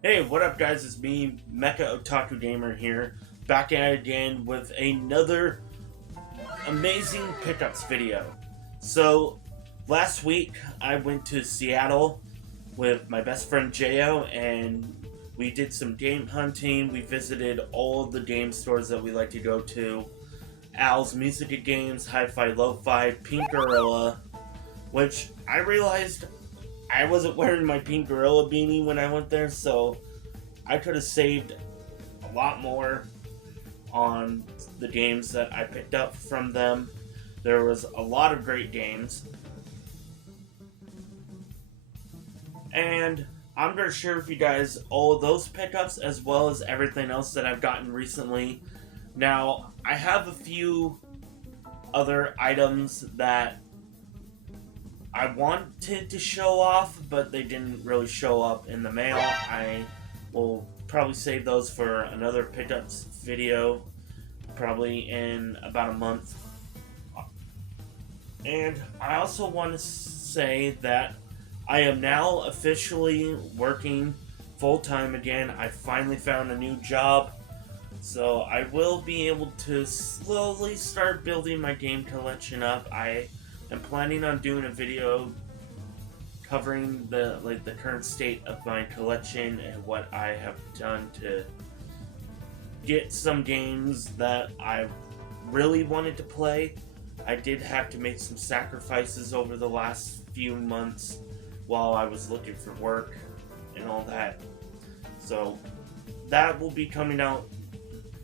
Hey, what up, guys? It's me, Mecha Otaku Gamer here, back at it again with another amazing pickups video. So, last week I went to Seattle with my best friend Jo, and we did some game hunting. We visited all of the game stores that we like to go to: Al's Music Games, Hi-Fi Lo-Fi, Pink Gorilla, which I realized I wasn't wearing my Pink Gorilla beanie when I went there, so I could have saved a lot more on the games that I picked up from them. There was a lot of great games. And I'm going to share with you guys all of those pickups as well as everything else that I've gotten recently. Now, I have a few other items that I wanted to show off, but they didn't really show up in the mail. I will probably save those for another pickups video, probably in about a month. And I also want to say that I am now officially working full-time again. I finally found a new job, so I will be able to slowly start building my game collection up. I am planning on doing a video covering the current state of my collection and what I have done to get some games that I really wanted to play. I did have to make some sacrifices over the last few months while I was looking for work and all that. So that will be coming out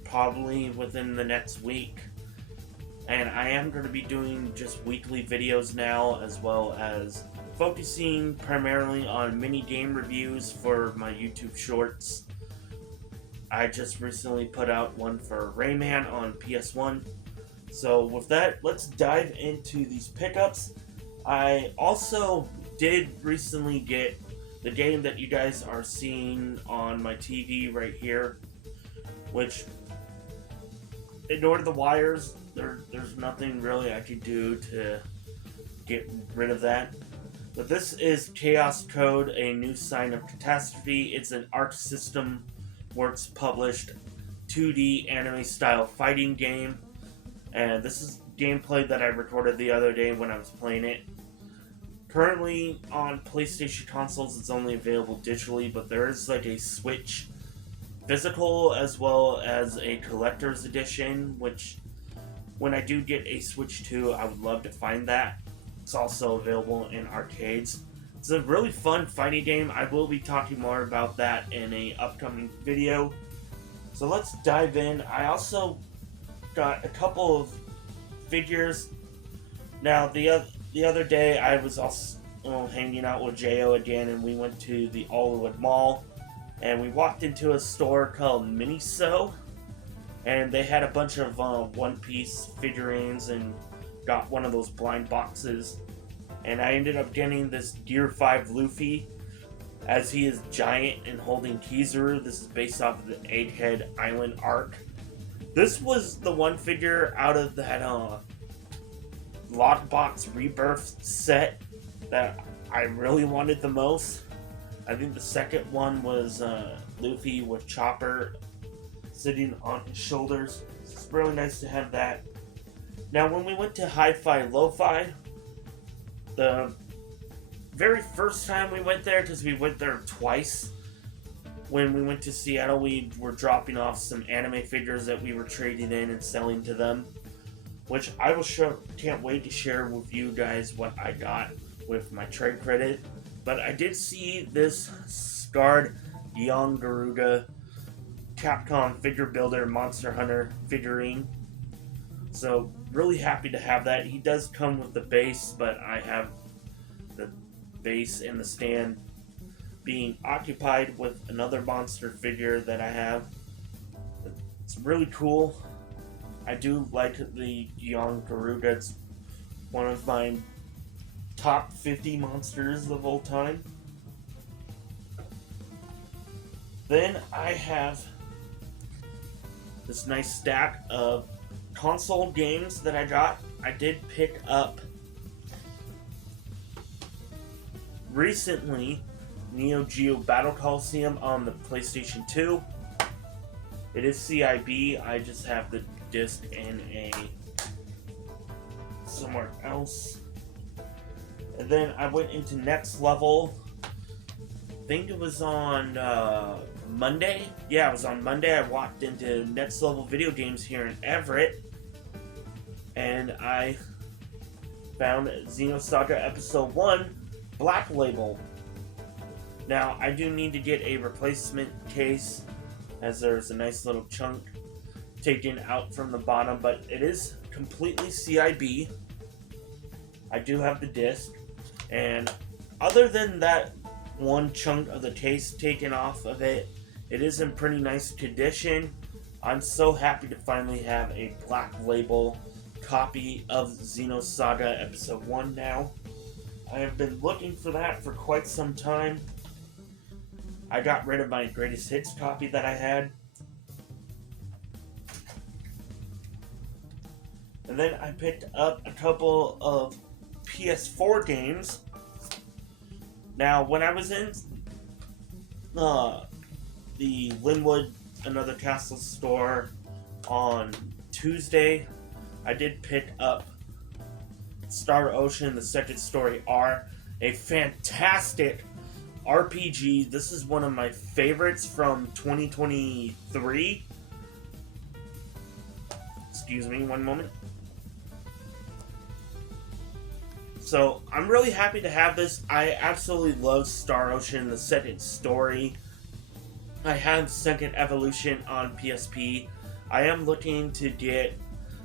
probably within the next week. And I am going to be doing just weekly videos now, as well as focusing primarily on mini game reviews for my YouTube shorts. I just recently put out one for Rayman on PS1. So with that, let's dive into these pickups. I also did recently get the game that you guys are seeing on my TV right here, which, ignore the wires, there's nothing really I can do to get rid of that. But this is Chaos Code, a new sign of catastrophe. It's an Arc System Works published 2D anime style fighting game. And this is gameplay that I recorded the other day when I was playing it. Currently on PlayStation consoles, it's only available digitally, but there is like a Switch physical as well as a collector's edition, which when I do get a Switch 2, I would love to find that. It's also available in arcades. It's a really fun fighting game. I will be talking more about that in a upcoming video. So let's dive in. I also got a couple of figures. Now the other day I was also hanging out with Jo again, and we went to the Alderwood Mall, and we walked into a store called Miniso, and they had a bunch of One Piece figurines, and got one of those blind boxes, and I ended up getting this Gear 5 Luffy, as he is giant and holding Kizaru. This is based off of the Egghead Island arc. This was the one figure out of that Lockbox Rebirth set that I really wanted the most. I think the second one was Luffy with Chopper sitting on his shoulders. It's really nice to have that. Now, when we went to Hi-Fi Lo-Fi, the very first time we went there, because we went there twice, when we went to Seattle, we were dropping off some anime figures that we were trading in and selling to them, which I will can't wait to share with you guys what I got with my trade credit. But I did see this scarred young Garuda Capcom figure builder Monster Hunter figurine. So really happy to have that. He does come with the base, but I have the base and the stand being occupied with another monster figure that I have. It's really cool. I do like the young Garuda. It's one of my top 50 monsters of all time. Then I have this nice stack of console games that I got. I did pick up recently Neo Geo Battle Coliseum on the PlayStation 2. It is CIB, I just have the disc in somewhere else. And then I went into Next Level. I think it was on Monday. Yeah, it was on Monday. I walked into Next Level Video Games here in Everett. And I found Xenosaga Episode 1 Black Label. Now, I do need to get a replacement case, as there's a nice little chunk taken out from the bottom, but it is completely CIB. I do have the disc, and other than that one chunk of the case taken off of it, it is in pretty nice condition. I'm so happy to finally have a Black Label copy of Xenosaga Episode 1 now. I have been looking for that for quite some time. I got rid of my Greatest Hits copy that I had. And then I picked up a couple of PS4 games. Now, when I was in the Linwood Another Castle store on Tuesday, I did pick up Star Ocean, the Second Story R, a fantastic RPG. This is one of my favorites from 2023. Excuse me, one moment. So, I'm really happy to have this. I absolutely love Star Ocean, the Second Story. I have Second Evolution on PSP. I am looking to get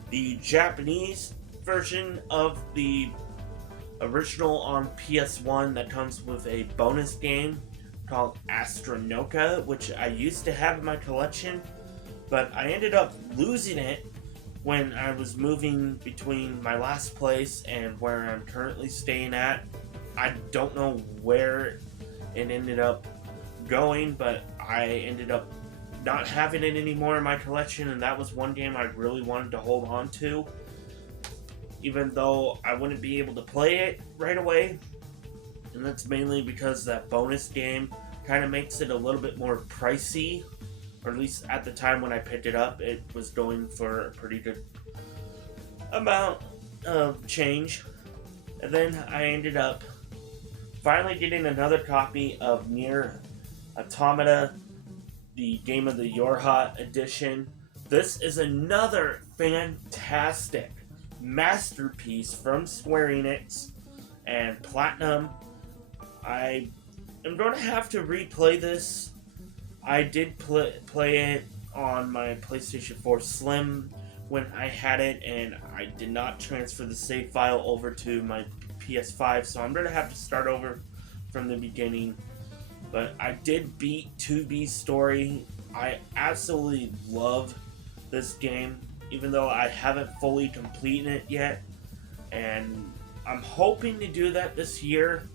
the Japanese version of the original on PS1 that comes with a bonus game called Astronoka, which I used to have in my collection, but I ended up losing it when I was moving between my last place and where I'm currently staying at. I don't know where it ended up going, but I ended up not having it anymore in my collection, and that was one game I really wanted to hold on to, even though I wouldn't be able to play it right away. And that's mainly because that bonus game kind of makes it a little bit more pricey, or at least at the time when I picked it up, it was going for a pretty good amount of change. And then I ended up finally getting another copy of Nier Automata, the Game of the Yorha edition. This is another fantastic masterpiece from Square Enix and Platinum. I am going to have to replay this. I did play it on my PlayStation 4 Slim when I had it, and I did not transfer the save file over to my PS5, so I'm going to have to start over from the beginning. But I did beat 2B's story. I absolutely love this game, even though I haven't fully completed it yet. And I'm hoping to do that this year.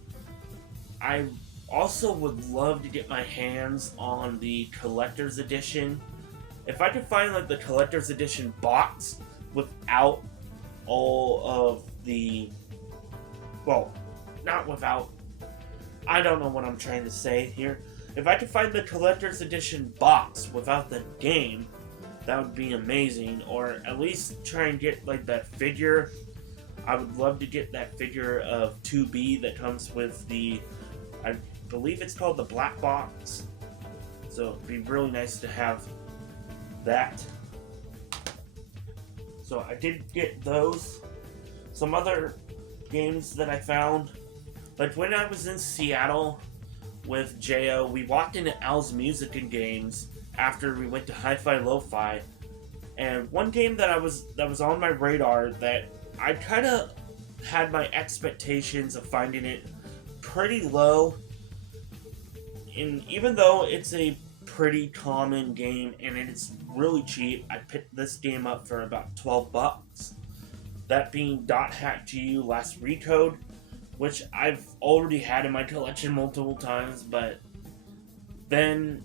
I also would love to get my hands on the collector's edition. If I could find like the collector's edition box without all of the... well, not without... I don't know what I'm trying to say here. If I could find the collector's edition box without the game, that would be amazing. Or at least try and get like that figure. I would love to get that figure of 2B that comes with the... I believe it's called the Black Box. So it'd be really nice to have that. So I did get those. Some other games that I found. Like when I was in Seattle with Jo, we walked into Al's Music and Games after we went to Hi-Fi Lo-Fi. And one game that was on my radar that I kind of had my expectations of finding it pretty low. And even though it's a pretty common game and it's really cheap, I picked this game up for about $12. That being Dot Hack GU Last Recode, which I've already had in my collection multiple times, but then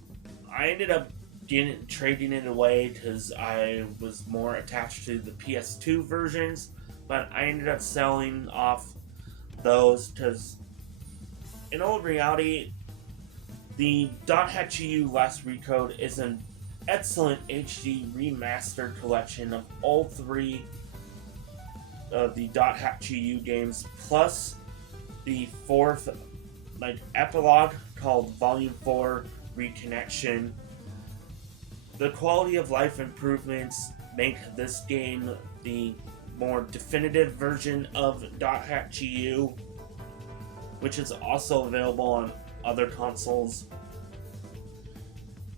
I ended up trading it away because I was more attached to the PS2 versions, but I ended up selling off those because in all reality, The .HU Last Recode is an excellent HD remastered collection of all three of the .HU games, plus the fourth epilogue called Volume 4 Reconnection. The quality of life improvements make this game the more definitive version of .HU, which is also available on other consoles.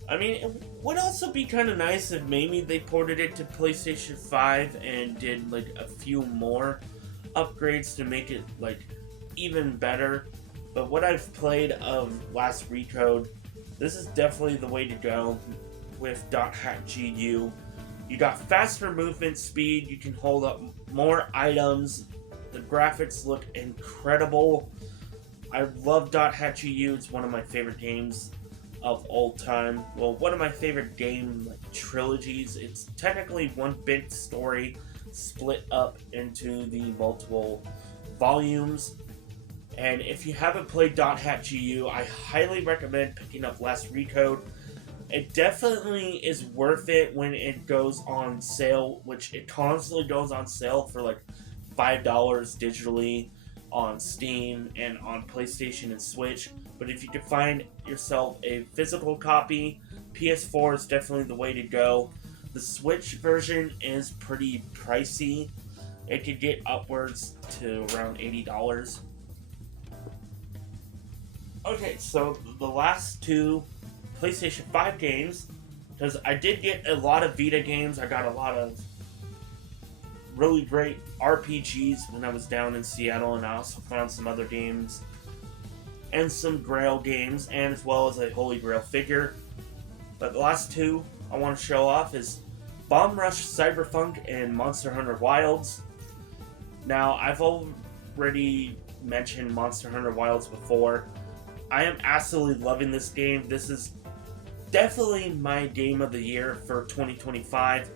I mean, it would also be kind of nice if maybe they ported it to PlayStation 5 and did a few more upgrades to make it even better. But what I've played of Last Recode, this is definitely the way to go with .HU. You got faster movement speed, you can hold up more items, the graphics look incredible. I love .HU, it's one of my favorite games of all time. Well, one of my favorite game trilogies. It's technically one big story split up into the multiple volumes. And if you haven't played .HU, I highly recommend picking up Last Recode. It definitely is worth it when it goes on sale, which it constantly goes on sale for $5 digitally on Steam and on PlayStation and Switch. But if you can find yourself a physical copy, PS4 is definitely the way to go. The Switch version is pretty pricey. It could get upwards to around $80. Okay, so the last two PlayStation 5 games, because I did get a lot of Vita games. I got a lot of really great RPGs when I was down in Seattle, and I also found some other games and some Grail games, and as well as a Holy Grail figure. But the last two I want to show off is Bomb Rush Cyberpunk and Monster Hunter Wilds. Now, I've already mentioned Monster Hunter Wilds before. I am absolutely loving this game. This is definitely my game of the year for 2025.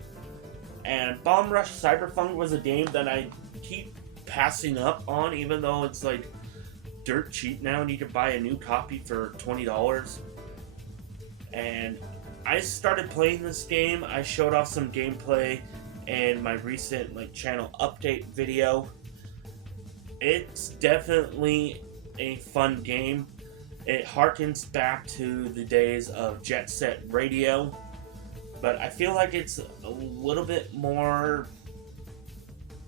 And Bomb Rush Cyberpunk was a game that I keep passing up on, even though it's dirt cheap now and you can buy a new copy for $20. And I started playing this game. I showed off some gameplay in my recent channel update video. It's definitely a fun game. It harkens back to the days of Jet Set Radio, but I feel like it's a little bit more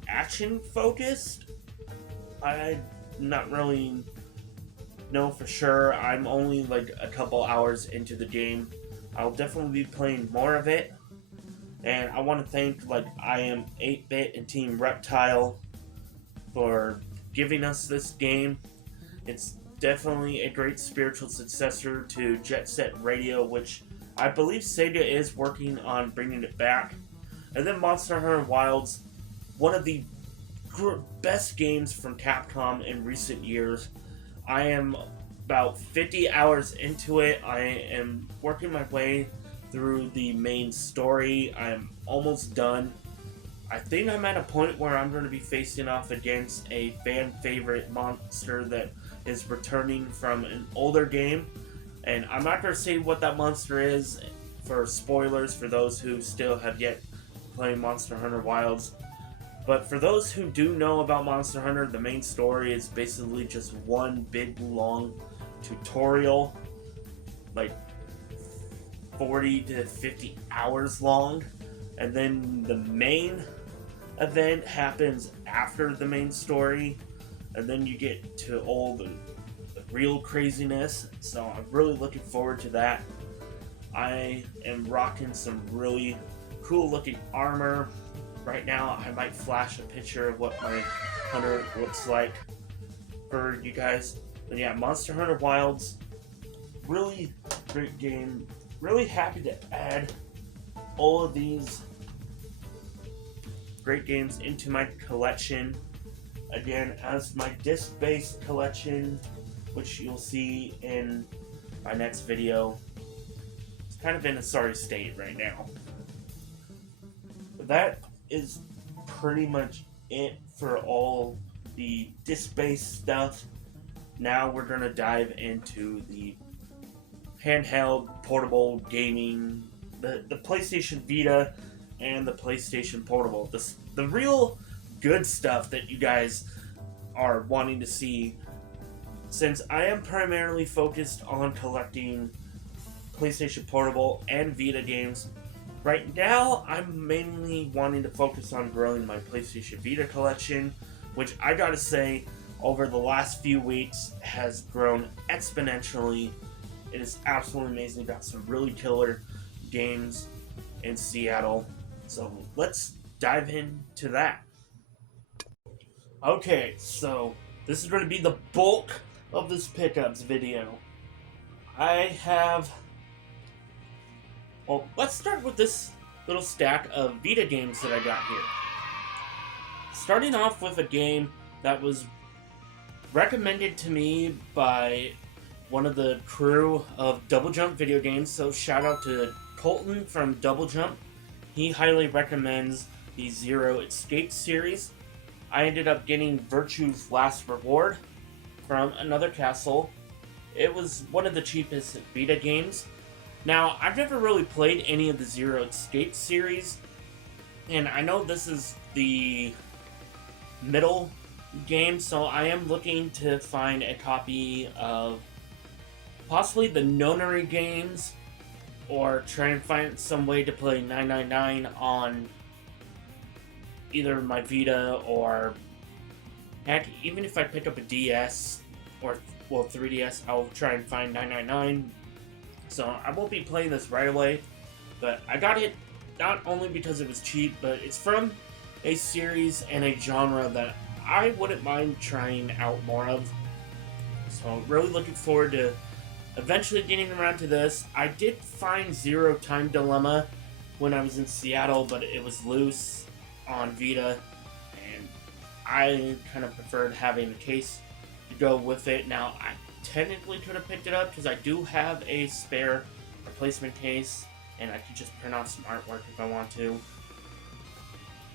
action focused. I not really know for sure. I'm only a couple hours into the game. I'll definitely be playing more of it. And I want to thank I Am 8-Bit and Team Reptile for giving us this game. It's definitely a great spiritual successor to Jet Set Radio, which I believe Sega is working on bringing it back. And then Monster Hunter Wilds, one of the best games from Capcom in recent years. I am about 50 hours into it. I am working my way through the main story. I'm almost done. I think I'm at a point where I'm going to be facing off against a fan favorite monster that is returning from an older game. And I'm not going to say what that monster is for spoilers for those who still have yet played Monster Hunter Wilds. But for those who do know about Monster Hunter, the main story is basically just one big long tutorial, 40 to 50 hours long. And then the main event happens after the main story. And then you get to all the real craziness. So I'm really looking forward to that. I am rocking some really cool looking armor. Right now, I might flash a picture of what my hunter looks like for you guys. But yeah, Monster Hunter Wilds, really great game. Really happy to add all of these great games into my collection. Again, as my disc-based collection, which you'll see in my next video. It's kind of in a sorry state right now. But that is pretty much it for all the disc-based stuff. Now we're going to dive into the handheld portable gaming, the PlayStation Vita and the PlayStation Portable. The real good stuff that you guys are wanting to see, since I am primarily focused on collecting PlayStation Portable and Vita games. Right now, I'm mainly wanting to focus on growing my PlayStation Vita collection, which I gotta say, over the last few weeks, has grown exponentially. It is absolutely amazing. Got some really killer games in Seattle. So let's dive into that. Okay, so this is going to be the bulk of this pickups video. I have... Well, let's start with this little stack of Vita games that I got here. Starting off with a game that was recommended to me by one of the crew of Double Jump video games, so shout out to Colton from Double Jump. He highly recommends the Zero Escape series. I ended up getting Virtue's Last Reward from Another Castle. It was one of the cheapest Vita games. Now, I've never really played any of the Zero Escape series, and I know this is the middle game, so I am looking to find a copy of possibly the Nonary games, or try and find some way to play 999 on either my Vita, or heck, even if I pick up a DS or 3DS, I'll try and find 999. So I won't be playing this right away, but I got it not only because it was cheap, but it's from a series and a genre that I wouldn't mind trying out more of. So really looking forward to eventually getting around to this. I did find Zero Time Dilemma when I was in Seattle, but it was loose on Vita, and I kind of preferred having the case to go with it. Now, I technically could have picked it up because I do have a spare replacement case, and I could just print off some artwork if I want to.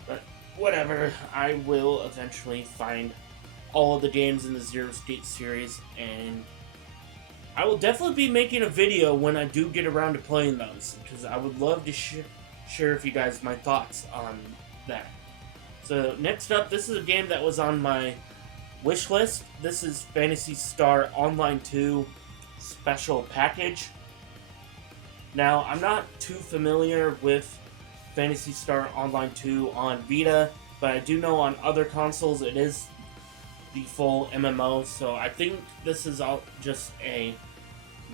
But whatever, I will eventually find all of the games in the Zero Escape series, and I will definitely be making a video when I do get around to playing those, because I would love to share with you guys my thoughts on that. So next up, this is a game that was on my wish list. This is Phantasy Star Online 2 Special Package. Now, I'm not too familiar with Phantasy Star Online 2 on Vita, but I do know on other consoles it is the full MMO, so I think this is all just a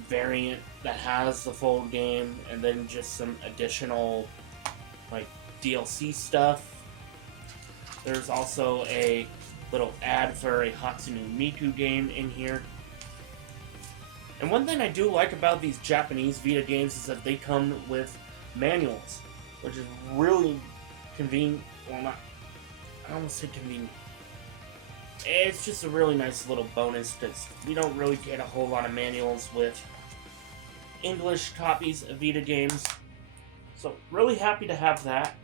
variant that has the full game and then just some additional like DLC stuff. There's also a little ad for a Hatsune Miku game in here. And one thing I do like about these Japanese Vita games is that they come with manuals, which is really convenient. Well, not, I almost say convenient. It's just a really nice little bonus because we don't really get a whole lot of manuals with English copies of Vita games. So, really happy to have that.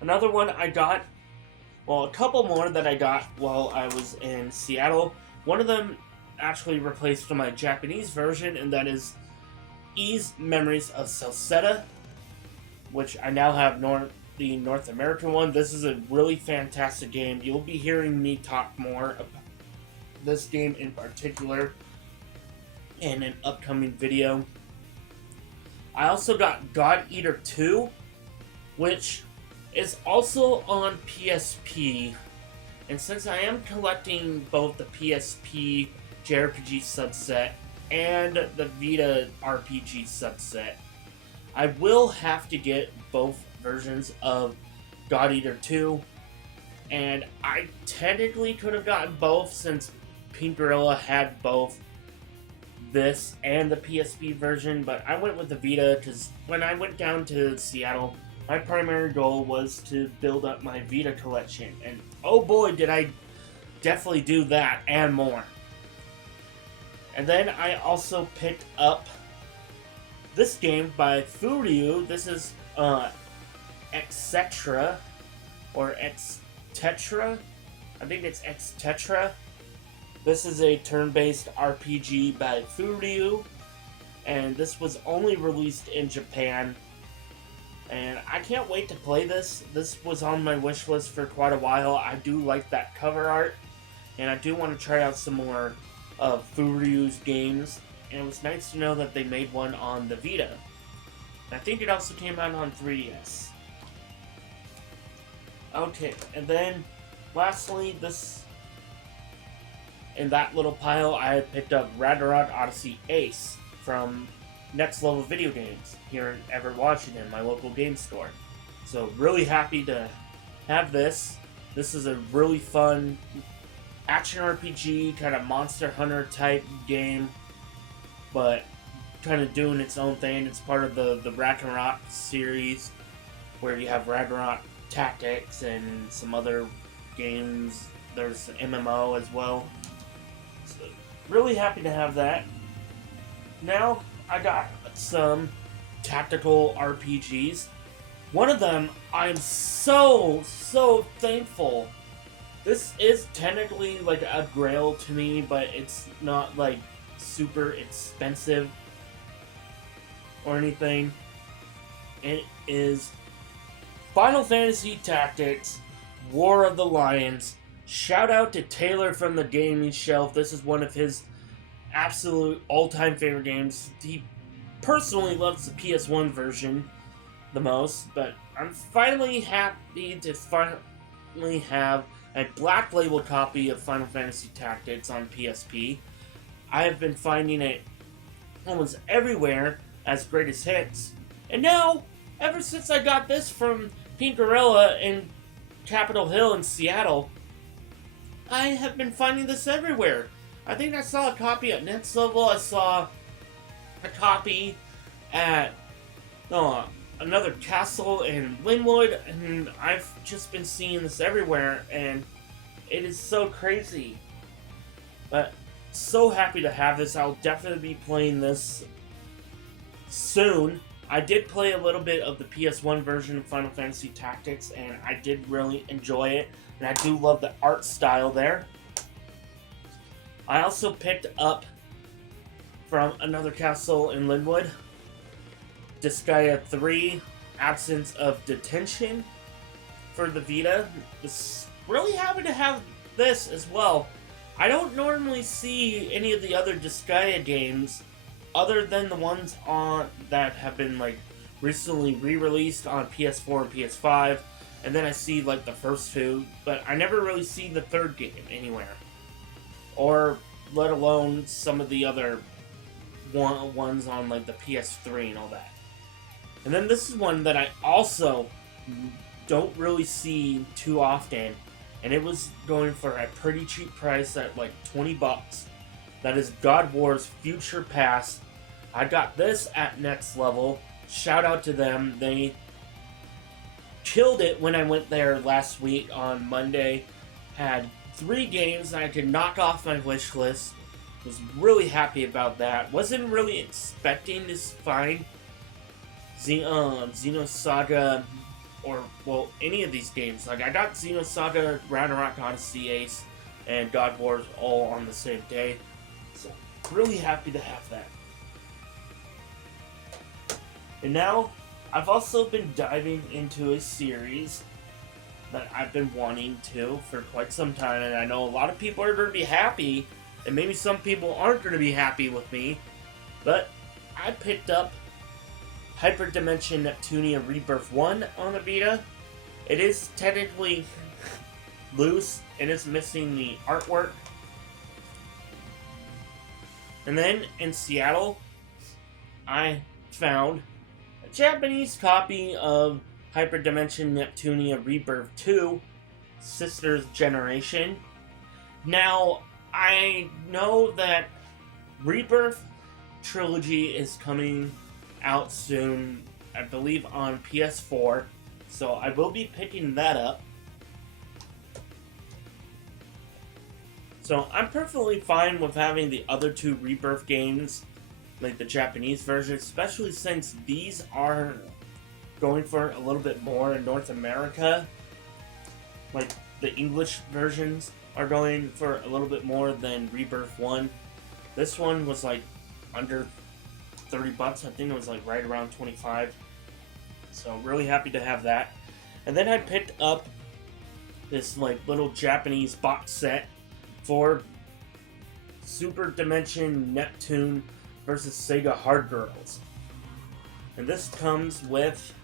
Another one I got, well, a couple more that I got while I was in Seattle. One of them actually replaced my Japanese version, and that is Ys Memories of Celceta, which I now have the North American one. This is a really fantastic game. You'll be hearing me talk more about this game in particular in an upcoming video. I also got God Eater 2, which is also on PSP, and since I am collecting both the PSP Jrpgs subset and the Vita RPG subset, I will have to get both versions of God Eater 2, and I technically could have gotten both since Pink Gorilla had both this and the PSP version, but I went with the Vita because when I went down to Seattle, my primary goal was to build up my Vita collection, and oh boy did I definitely do that and more. And then I also picked up this game by Furyu. This is Etc. or X-Tetra. I think it's X-Tetra. This is a turn-based RPG by Furyu. and this was only released in Japan. And I can't wait to play this. This was on my wish list for quite a while. I do like that cover art, and I do want to try out some more of Furyu's games. And it was nice to know that they made one on the Vita. I think it also came out on 3DS. Okay, and then lastly, in that little pile, I had picked up Ragnarok Odyssey Ace from Next Level Video Games here in Everett, Washington, my local game store. So really happy to have this. This is a really fun action RPG, kind of Monster Hunter type game, but kind of doing its own thing. It's part of the Ragnarok series, where you have Ragnarok Tactics and some other games. There's an MMO as well. So really happy to have that. Now I got some tactical RPGs. One of them, I'm so thankful. This is technically like a grail to me, but it's not like super expensive or anything. It is Final Fantasy Tactics War of the Lions. Shout out to Taylor from the Gaming Shelf. This is one of his absolute all-time favorite games. He personally loves the PS1 version the most, but I'm finally happy to finally have a black label copy of Final Fantasy Tactics on PSP. I have been finding it almost everywhere as greatest hits, and now, ever since I got this from Pink Gorilla in Capitol Hill in Seattle, I have been finding this everywhere. I think I saw a copy at Next Level. I saw a copy at another castle in Linwood, and I've just been seeing this everywhere, and it is so crazy. But so happy to have this. I'll definitely be playing this soon. I did play a little bit of the PS1 version of Final Fantasy Tactics, and I did really enjoy it, and I do love the art style there. I also picked up from another castle in Linwood, Disgaea 3, Absence of Detention for the Vita. Really happy to have this as well. I don't normally see any of the other Disgaea games other than the ones that have been like recently re-released on PS4 and PS5, and then I see like the first two, but I never really see the third game anywhere, or let alone some of the other ones on like the PS3 and all that. And then this is one that I also don't really see too often, and it was going for a pretty cheap price at like $20. That is God War's Future Past. I got this at Next Level. Shout out to them. They killed it when I went there last week on Monday. Had 3 games I could knock off my wish list. Was really happy about that. Wasn't really expecting to find Xenosaga or, well, any of these games. Like, I got Xenosaga, Ragnarok Odyssey Ace, and God Wars all on the same day. So, really happy to have that. And now, I've also been diving into a series that I've been wanting to for quite some time, and I know a lot of people are going to be happy, and maybe some people aren't going to be happy with me, but I picked up Hyperdimension Neptunia Rebirth 1 on the Vita. It is technically loose, and it's missing the artwork. And then, in Seattle, I found a Japanese copy of Hyperdimension Neptunia Rebirth 2, Sister's Generation. Now, I know that Rebirth Trilogy is coming out soon, I believe on PS4, so I will be picking that up. So I'm perfectly fine with having the other 2 Rebirth games, like the Japanese version, especially since these are going for a little bit more in North America. Like, the English versions are going for a little bit more than Rebirth 1. This one was like under 30 bucks. I think it was like right around 25. So really happy to have that. And then I picked up this like little Japanese box set for Super Dimension Neptune versus Sega Hard Girls. And this comes with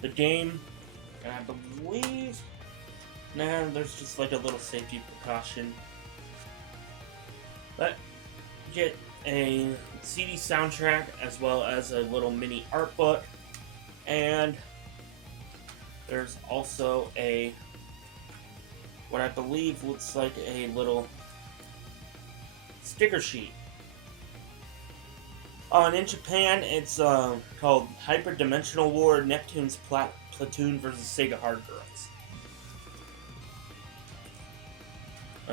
the game, and I believe, there's just like a little safety precaution. But get a CD soundtrack as well as a little mini art book, and there's also a, what I believe looks like a little sticker sheet. And in Japan, it's called Hyperdimensional War Neptune's Platoon versus Sega Hard Girls.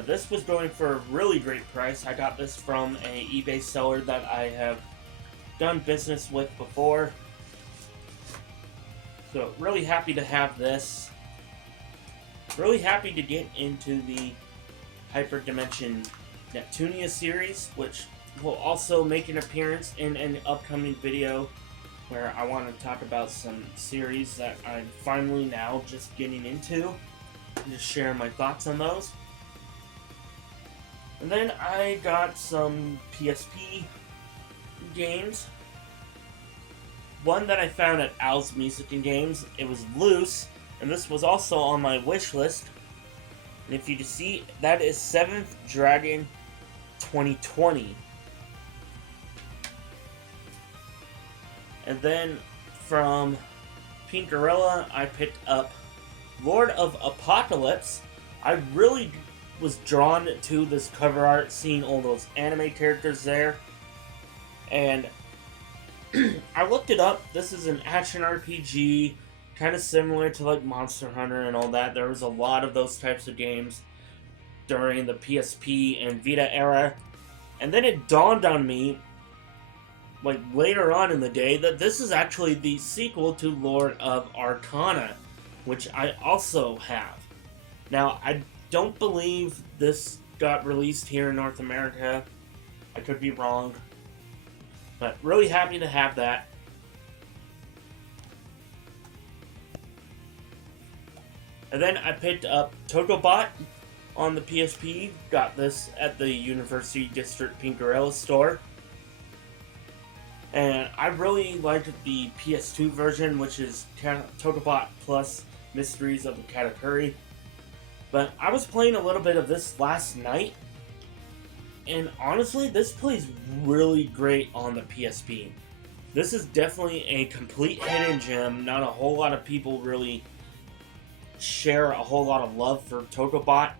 This was going for a really great price. I got this from an eBay seller that I have done business with before. So really happy to have this. Really happy to get into the Hyperdimension Neptunia series, which will also make an appearance in an upcoming video where I want to talk about some series that I'm finally now just getting into and just share my thoughts on those. And then I got some PSP games. One that I found at Al's Music and Games. It was loose, and this was also on my wish list. And if you can see, that is 7th Dragon 2020. And then from Pink Gorilla, I picked up Lord of Apocalypse. I really was drawn to this cover art, seeing all those anime characters there. And I looked it up. This is an action RPG, kind of similar to like Monster Hunter and all that. There was a lot of those types of games during the PSP and Vita era. And then it dawned on me, like later on in the day, that this is actually the sequel to Lord of Arcana, which I also have. Now, I don't believe this got released here in North America. I could be wrong. But really happy to have that. And then I picked up Togobot on the PSP. Got this at the University District Pink Gorilla store. And I really liked the PS2 version, which is Togobot plus Mysteries of the Katakuri. But I was playing a little bit of this last night, and honestly, this plays really great on the PSP. This is definitely a complete hidden gem. Not a whole lot of people really share a whole lot of love for Togobot.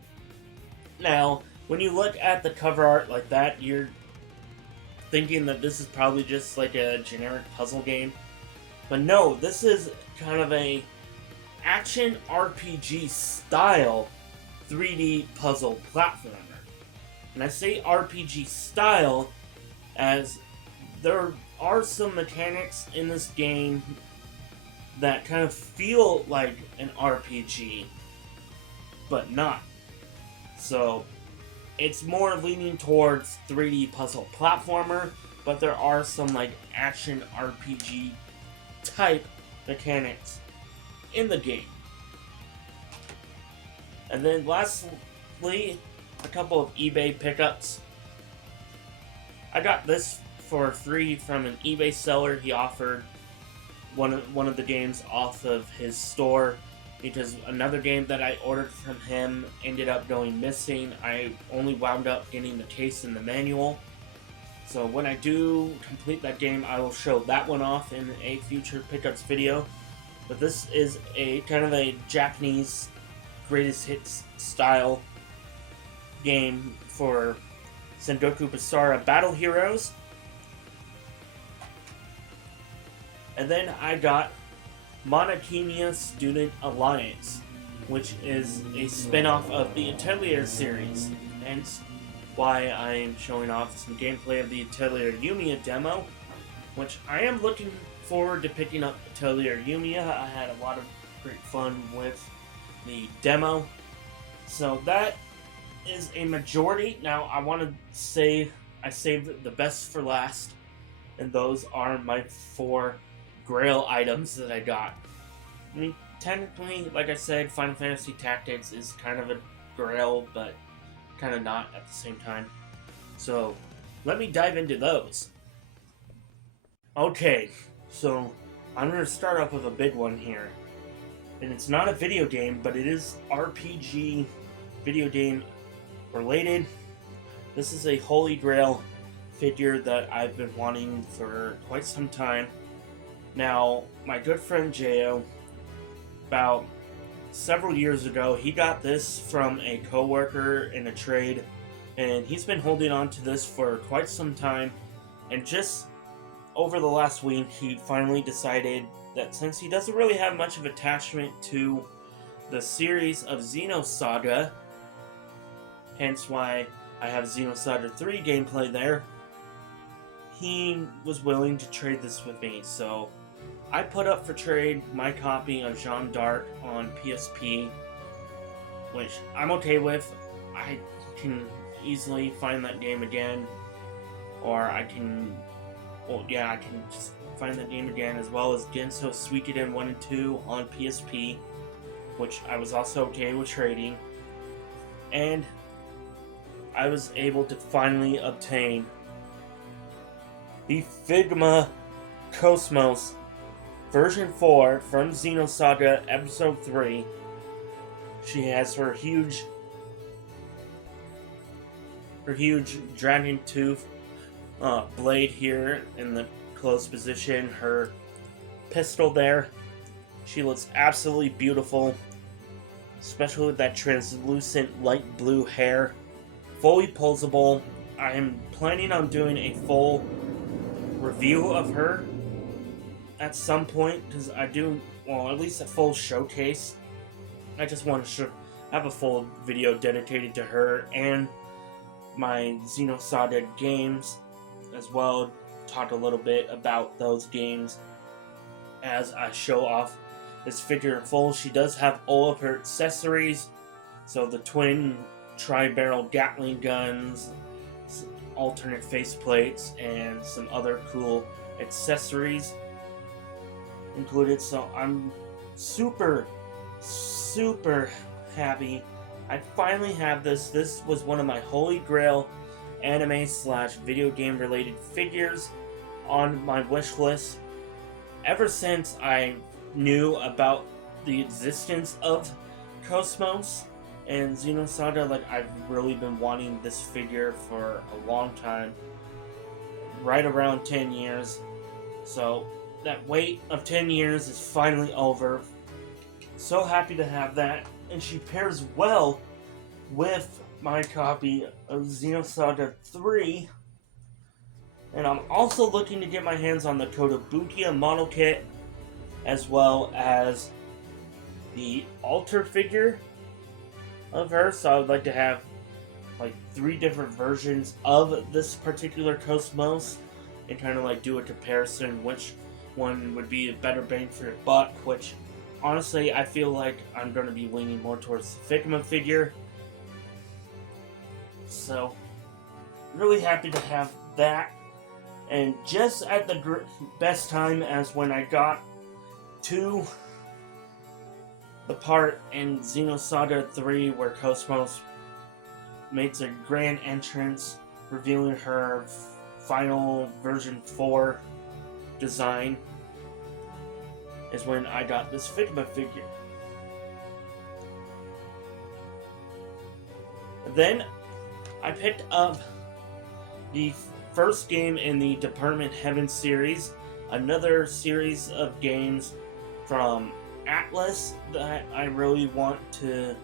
Now, when you look at the cover art like that, you're thinking that this is probably just like a generic puzzle game. But no, this is kind of a action RPG style 3D puzzle platformer. And I say RPG style as there are some mechanics in this game that kind of feel like an RPG, but not. So it's more leaning towards 3D puzzle platformer, but there are some like action RPG type mechanics in the game. And then lastly, a couple of eBay pickups. I got this for free from an eBay seller. He offered one of the games off of his store because another game that I ordered from him ended up going missing. I only wound up getting the case and the manual. So when I do complete that game, I will show that one off in a future pickups video. But this is a kind of a Japanese greatest hits style game for Sengoku Basara Battle Heroes. And then I got Monokemia Student Alliance, which is a spin-off of the Atelier series, hence why I am showing off some gameplay of the Atelier Yumiya demo, which I am looking forward to picking up Atelier Yumiya. I had a lot of great fun with the demo. So that is a majority. Now I want to say I saved the best for last, and those are my 4 Grail items that I got. I mean, technically, like I said, Final Fantasy Tactics is kind of a Grail, but kind of not at the same time. So, let me dive into those. Okay, so I'm going to start off with a big one here. And it's not a video game, but it is RPG video game related. This is a Holy Grail figure that I've been wanting for quite some time. Now, my good friend Jo, about several years ago, he got this from a coworker in a trade, and he's been holding on to this for quite some time. And just over the last week, he finally decided that since he doesn't really have much of attachment to the series of Xenosaga, hence why I have Xenosaga 3 gameplay there, he was willing to trade this with me. So I put up for trade my copy of Jeanne d'Arc on PSP, which I'm okay with. I can easily find that game again, or I can just find that game again, as well as Genso Suikoden 1 and 2 on PSP, which I was also okay with trading. And I was able to finally obtain the Figma Cosmos version 4 from Xenosaga Episode 3. She has her huge dragon tooth blade here in the closed position, her pistol there. She looks absolutely beautiful, especially with that translucent light blue hair. Fully posable. I am planning on doing a full review of her at some point, because I do, well, at least a full showcase. I just want to have a full video dedicated to her and my Xenosaga games as well. Talk a little bit about those games as I show off this figure in full. She does have all of her accessories, so the twin tri-barrel Gatling guns, alternate faceplates, and some other cool accessories included. So I'm super happy I finally have this. This was one of my Holy Grail anime / video game related figures on my wish list ever since I knew about the existence of Cosmos and Xenosaga. Like, I've really been wanting this figure for a long time, right around 10 years. So that wait of 10 years is finally over. So happy to have that, and she pairs well with my copy of Xenosaga 3. And I'm also looking to get my hands on the Kotobukiya model kit, as well as the altar figure of her. So I would like to have like 3 different versions of this particular Cosmos and kind of like do a comparison which one would be a better bang for your buck, which honestly I feel like I'm going to be leaning more towards the Figma figure. So really happy to have that. And just at the best time as when I got to the part in Xenosaga 3 where Cosmos makes a grand entrance, revealing her final version 4 design, is when I got this Figma figure. Then I picked up the first game in the Department Heaven series, another series of games from Atlas that I really want to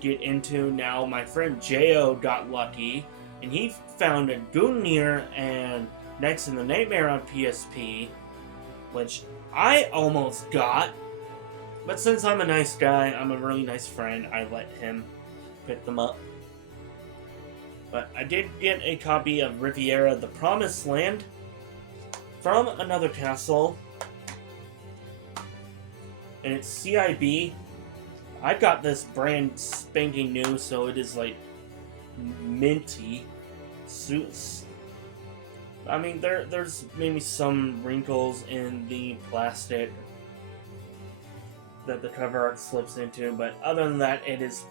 get into. Now, my friend Jo got lucky, and he found a Gungnir and Next in the Nightmare on PSP, which I almost got, but since I'm a nice guy, I'm a really nice friend, I let him pick them up. But I did get a copy of Riviera the Promised Land from Another Castle, and it's CIB. I got this brand spanking new, so it is like minty. I mean, there's maybe some wrinkles in the plastic that the cover art slips into, but other than that, it is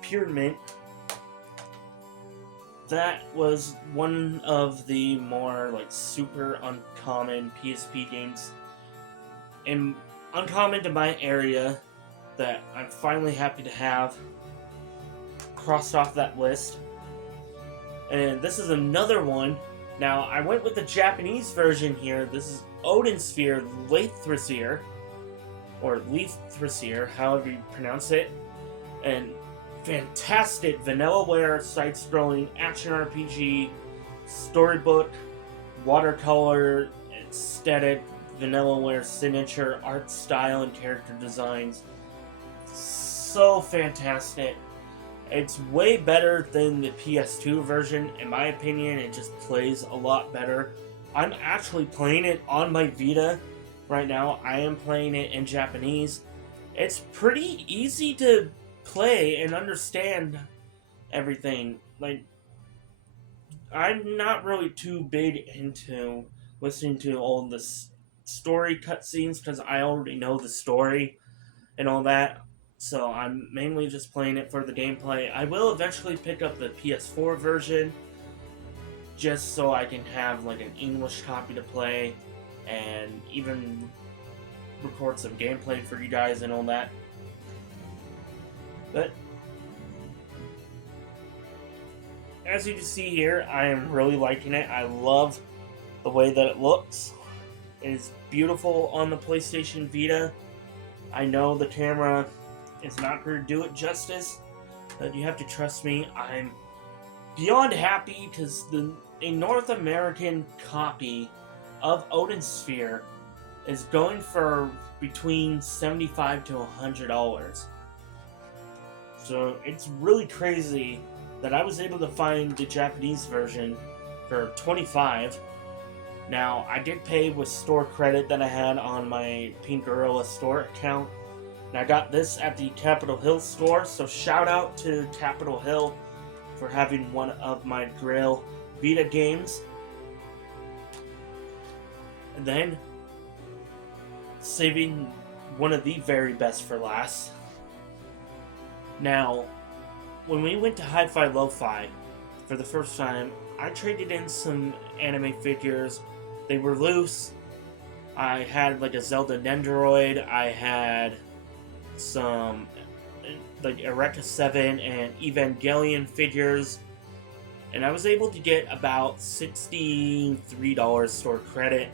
pure mint. That was one of the more like super uncommon PSP games, and uncommon to my area, that I'm finally happy to have crossed off that list. And this is another one. Now, I went with the Japanese version here. This is Odinsphere Lathrasir, or Leithrasir, however you pronounce it. And fantastic vanillaware, side-scrolling action RPG, storybook, watercolor, aesthetic, vanillaware signature art style and character designs. So fantastic. It's way better than the PS2 version. In my opinion, it just plays a lot better. I'm actually playing it on my Vita right now. I am playing it in Japanese. It's pretty easy to play and understand everything. Like, I'm not really too big into listening to all the story cutscenes because I already know the story and all that. So I'm mainly just playing it for the gameplay. I will eventually pick up the PS4 version just so I can have like an English copy to play and even record some gameplay for you guys and all that. But as you can see here, I am really liking it. I love the way that it looks. It is beautiful on the PlayStation Vita. I know the camera is not going to do it justice, but you have to trust me. I'm beyond happy because a North American copy of Odinsphere is going for between $75 to $100. So it's really crazy that I was able to find the Japanese version for $25. Now, I did pay with store credit that I had on my Pink Gorilla store account. And I got this at the Capitol Hill store, so shout out to Capitol Hill for having one of my Grail Vita games. And then, saving one of the very best for last. Now, when we went to Hi-Fi Lo-Fi for the first time, I traded in some anime figures. They were loose. I had like a Zelda Nendoroid. I had some like Eureka 7 and Evangelion figures, and I was able to get about $63 store credit,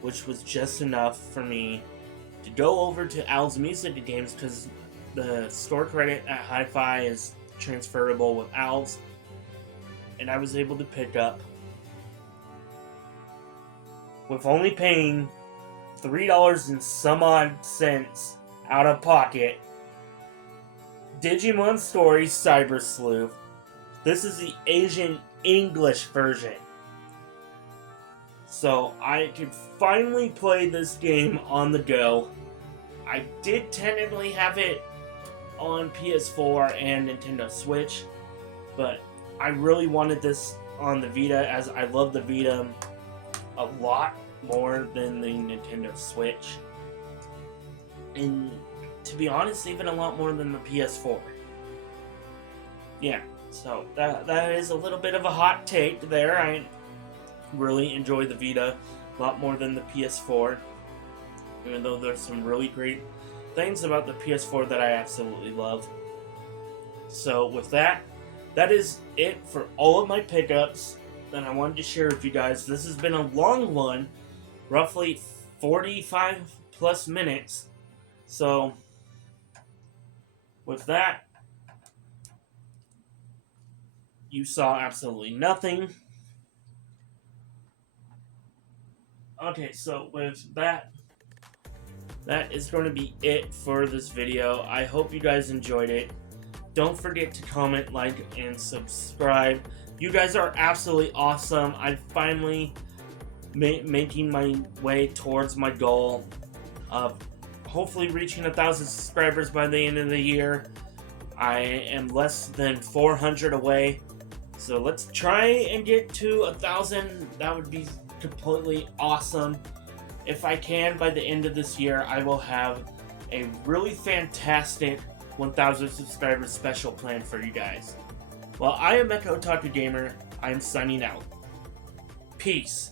which was just enough for me to go over to Al's Music Games because the store credit at Hi-Fi is transferable with Al's, and I was able to pick up, with only paying $3 and some odd cents out of pocket, Digimon Story Cyber Sleuth. This is the Asian English version. So I could finally play this game on the go. I did technically have it on PS4 and Nintendo Switch, but I really wanted this on the Vita as I love the Vita a lot more than the Nintendo Switch. And to be honest, even a lot more than the PS4. Yeah, so that is a little bit of a hot take there. I really enjoy the Vita a lot more than the PS4, even though there's some really great things about the PS4 that I absolutely love. So with that, that is it for all of my pickups that I wanted to share with you guys. This has been a long one, roughly 45 plus minutes. So with that, you saw absolutely nothing. Okay, so with that is going to be it for this video. I hope you guys enjoyed it. Don't forget to comment, like, and subscribe. You guys are absolutely awesome. I'm finally making my way towards my goal of hopefully reaching 1,000 subscribers by the end of the year. I am less than 400 away, So let's try and get to 1,000. That would be completely awesome. If I can, by the end of this year, I will have a really fantastic 1,000 subscribers special plan for you guys. Well, I am Mecha Otaku Gamer. I am signing out. Peace.